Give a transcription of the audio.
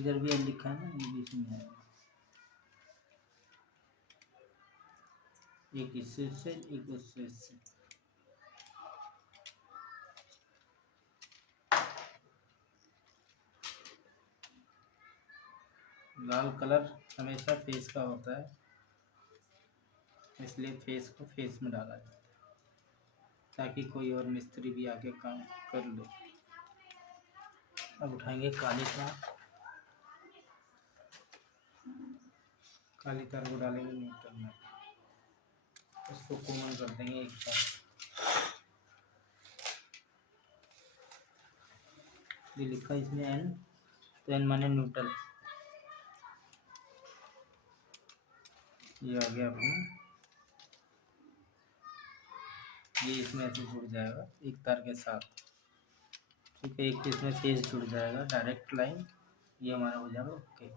इधर भी एन लिखा है ना, ये भी इसमें है। एक इससे से, एक उससे इससे। लाल कलर हमेशा फेस का होता है, इसलिए फेस को फेस में डाला जाता है ताकि कोई और मिस्त्री भी आके काम कर ले। अब उठाएंगे काली तार, काली तार को डालेंगे न्यूट्रल में, उसको कॉमन कर देंगे एक साथ। ये लिखा है इसमें एन, तो एन माने न्यूट्रल। ये आ गया अपना, ये इसमें ऐसे जुड़ जाएगा एक तार के साथ, ठीक है। एक इसमें फेस जुड़ जाएगा डायरेक्ट लाइन, ये हमारा हो जाएगा ओके।